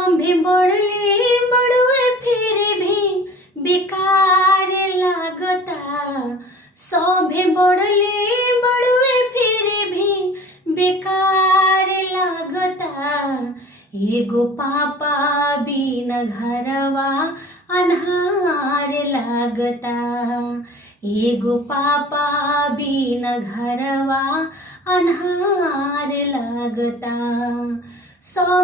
भी बढ़ले बड़ुए फिर भी बेकार लागता। भी बढ़ले बड़ुए फिर भी बेकार लागता। एगो पापा बिना घरवा अन्हार लागता। एगो पापा बिना घरवा अन्हार लागता।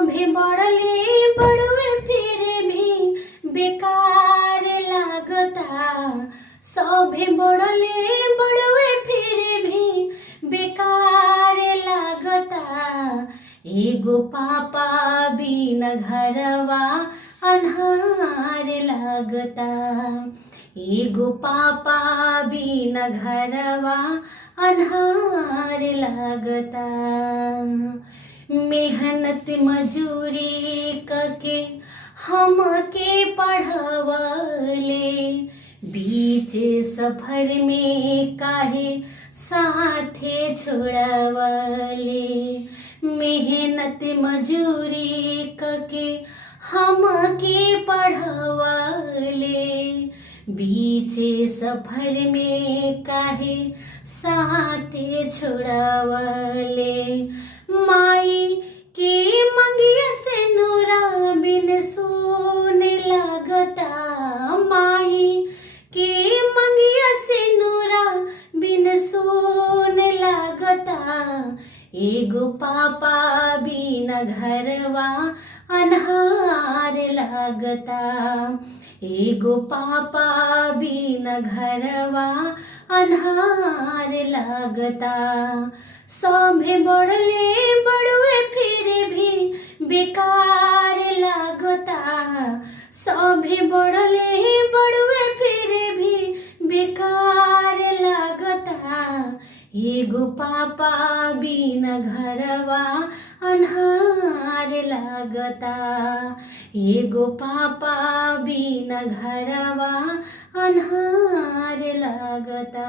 भी बढ़ले बड़ुए फिर भी बेकार लागता। भी बढ़ले बड़ुए फिर भी बेकार लागता। एगो पापा बिना घरवा अन्हार लागता। एगो पापा बिना घरवा अन्हार लागता। मेहनत मजूरी कके हमके पढ़वले, बीच सफर में काहे साथे छोड़वले। मेहनत मजूरी कके हमके पढ़वले, बीच सफर में काहे साथे छोड़वले। माई के मंगिया से नूरा बिन सुन लागता। माई के मंगिया से नूरा बिन सुन लागता। एगो पापा बिना घरवा अन्हार लागता। एगो पापा बिना घरवा अन्हार लागता। भी बढ़ले बड़ुए फिर भी बेकार लागता। भी बढ़ले बड़ुए फिर भी बेकार लागता। एगो पापा बिना घरवा अन्हार लागता। एगो पापा बिना घरवा अन्हार लागता।